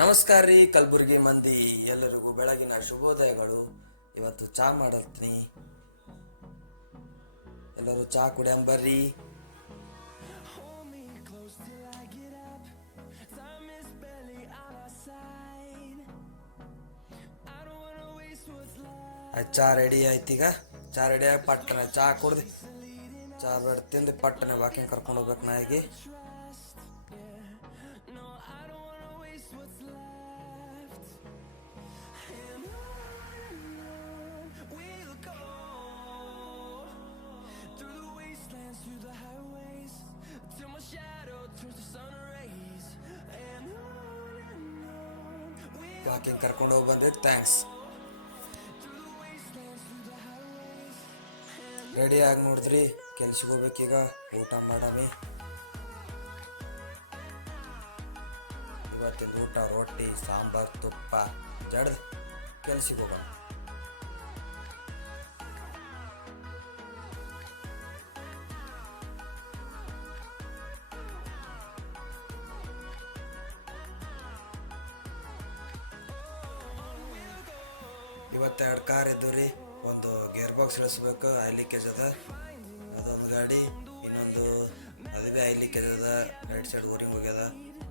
ನಮಸ್ಕಾರ ರೀ ಕಲಬುರ್ಗಿ ಮಂದಿ ಎಲ್ಲರಿಗೂ ಬೆಳಗಿನ ಶುಭೋದಯಗಳು. ಇವತ್ತು ಚಾ ಮಾಡತ್ತೀನಿ, ಎಲ್ಲರೂ ಚಾ ಕುಡಿಯಂಬರ್ರಿ. ಚಾ ರೆಡಿ ಆಯ್ತೀಗ. ಚಾ ರೆಡಿ ಆಗಿ ಪಟ್ಟನೆ ಚಾ ಕುಡ್ದು ಚಾ ಬೇಡ ತಿಂದು ಪಟ್ಟನೆ ವಾಕಿಂಗ್ ಕರ್ಕೊಂಡು ಹೋಗ್ಬೇಕು ನಾಯಿಗೆ. ವಾಕಿಂಗ್ ಕರ್ಕೊಂಡು ಹೋಗಿ ಬಂದಿದ್ದು ಥ್ಯಾಂಕ್ಸ್. ರೆಡಿ ಆಗಿ ನೋಡಿದ್ರಿ, ಕೆಲ್ಸಕ್ಕೆ ಹೋಗ್ಬೇಕೀಗ. ಊಟ ಮಾಡಮಿ. ಇವತ್ತಿನ ಊಟ ರೊಟ್ಟಿ ಸಾಂಬಾರ್ ತುಪ್ಪ ಜಡ್ದು ಕೆಲ್ಸಕ್ಕೆ ಹೋಗೋಣ. ಇವತ್ತೆರಡು ಕಾರ್ ಇದ್ದು ರೀ. ಒಂದು ಗೇರ್ ಬಾಕ್ಸ್ ಇಳಿಸ್ಬೇಕು, ಆಯಿಲ್ ಲೀಕೇಜ್ ಅದ. ಅದೊಂದು ಗಾಡಿ, ಇನ್ನೊಂದು ಅದೇ ಆಯಿಲ್ ಲೀಕೇಜ್ ಅದ, ರೈಟ್ ಸೈಡ್ ಓರಿಂಗ್ ಹೋಗ್ಯದ.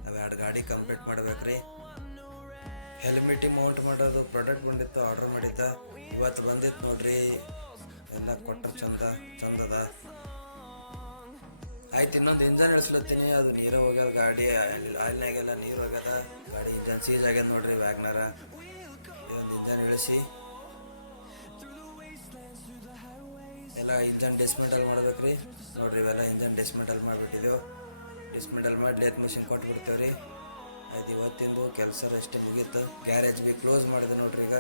ಅವೆರಡು ಗಾಡಿ ಕಂಪ್ಲೀಟ್ ಮಾಡ್ಬೇಕ್ರಿ. ಹೆಲ್ಮೆಟಿಗೆ ಮೌಂಟ್ ಮಾಡೋದು ಪ್ರಾಡಕ್ಟ್ ಬಂದಿತ್ತು, ಆರ್ಡರ್ ಮಾಡಿದ್ದ. ಇವತ್ತು ಬಂದಿತ್ತು ನೋಡ್ರಿ, ಎಲ್ಲ ಕೊಟ್ಟರು ಚಂದದ. ಆಯ್ತು, ಇನ್ನೊಂದು ಇಂಜನ್ ಇಳಿಸ್ಲತ್ತೀನಿ, ಅದು ನೀರು ಹೋಗ್ಯದ. ಗಾಡಿ ಆಯಿಲ್ನಾಗೆಲ್ಲ ನೀರು ಹೋಗ್ಯದ. ಗಾಡಿ ಇಂಜನ್ ಸೀಜ್ ಆಗ್ಯದ ನೋಡ್ರಿ, ವ್ಯಾಗ್ನರ. ಇದೊಂದು ಇಂಜನ್ ಇಳಿಸಿ ಎಲ್ಲ ಇಂಜನ್ ಡಿಸ್ಮೆಂಟಲ್ ಮಾಡ್ಬೇಕ್ರಿ. ನೋಡ್ರಿ, ಇವೆಲ್ಲ ಇಂಜನ್ ಡಿಸ್ಮೆಂಟಲ್ ಮಾಡಿಬಿಟ್ಟಿದ್ದೆವು. ಡಿಸ್ಮೆಂಟಲ್ ಮಾಡಿ ಲೇತ್ ಮಿಷಿನ್ ಕೊಟ್ಬಿಡ್ತೇವೆ ರೀ. ಅದು ಇವತ್ತಿಂದು ಕೆಲಸ ಅಷ್ಟೇ ಮುಗೀತು. ಗ್ಯಾರೇಜ್ ಬಿ ಕ್ಲೋಸ್ ಮಾಡಿದೆ ನೋಡ್ರಿ. ಈಗ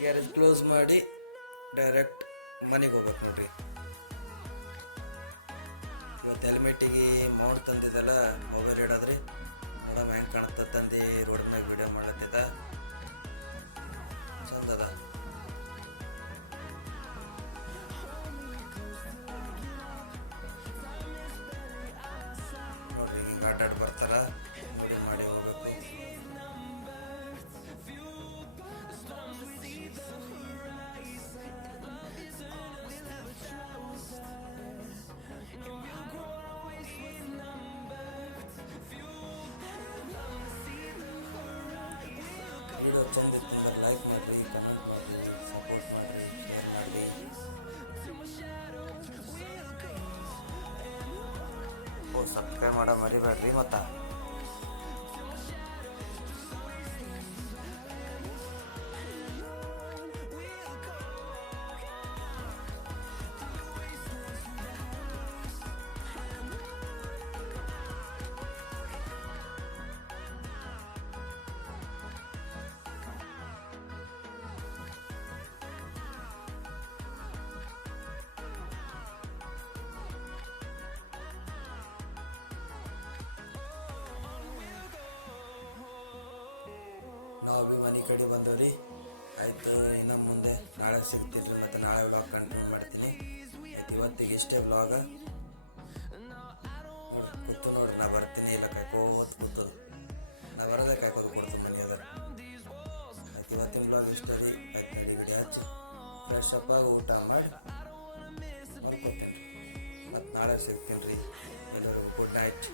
ಗ್ಯಾರೇಜ್ ಕ್ಲೋಸ್ ಮಾಡಿ ಡೈರೆಕ್ಟ್ ಮನೆಗೆ ಹೋಗ್ಬೇಕು ನೋಡ್ರಿ. ಇವತ್ತು ಹೆಲ್ಮೆಟಿಗೆ ಮೌಂಟ್ ತಂದಿದ್ದೆಲ್ಲ ಮೊಬೈಲ್ ಇಡೋದ್ರಿ. ನೋಡಮ್ಮ ಹೆಂಗೆ ಕಾಣ್ತದೆ ತಂದು ರೋಡ್ ಮ್ಯಾಗ ವಿಡಿಯೋ ಮಾಡತ್ತಿದ್ದ ಚಂದದ. ಆಟಾಡಿ ಬರ್ತಾರ, ವಿಡಿಯೋ ಮಾಡಿ ಹೋಗ್ಬೇಕು. ವಿಡಿಯೋ ಚಂದ ಇತ್ತು ಲೈಕ್ ಮಾಡಿರಿ, ಕಮೆಂಟ್ ಮಾಡಿರಿ, ಸಪೋರ್ಟ್ ಮಾಡಿರಿ, ಶೇರ್ ಮಾಡಿರಿ. ಸಬ್ಸ್ಕ್ರೈಬ್ ಮಾಡೋ ಮರಿಬೇಡ್ರಿ. ಮತ್ತು ನಾವು ಭೀ ಮನೆ ಕಡೆ ಬಂದವ್ರಿ. ಆಯಿತು, ಇನ್ನು ಮುಂದೆ ನಾಳೆ ಸಿಗ್ತೀನಿ. ಮತ್ತು ನಾಳೆ ವ್ಲಾಗ್ ಕಂಟಿನ್ಯೂ ಮಾಡ್ತೀನಿ. ಆಯ್ತು, ಇವತ್ತಿಗೆ ಇಷ್ಟೇ ವ್ಲಾಗ. ಕೂತು ನೋಡಿ, ನಾ ಬರ್ತೀನಿ. ಇಲ್ಲ ಕಾಯ್ಕೋದು ಕೂತದು, ನಾ ಬರೋದೇ ಕಾಯ್ಕೋದು ಕೊಡ್ತೀನಿ ಮನೆ ಅದ. ಆಯ್ತು, ಇವತ್ತಿನ ವ್ಲಾಗ್ ಇಷ್ಟ ರೀ. ಆಯ್ತು, ನಡಿ ವಿಡಿಯೋ ಹಚ್ಚಿ ಫ್ರೆಶ್ ಅಪ್ ಆಗಿ ಊಟ ಮಾಡಿ ಮಲ್ಕೋತೀನಿ. ಮತ್ತು ನಾಳೆ ಸಿಗ್ತೀನಿ ರೀ. ಎಲ್ಲರಿಗೂ ಗುಡ್ ನೈಟ್.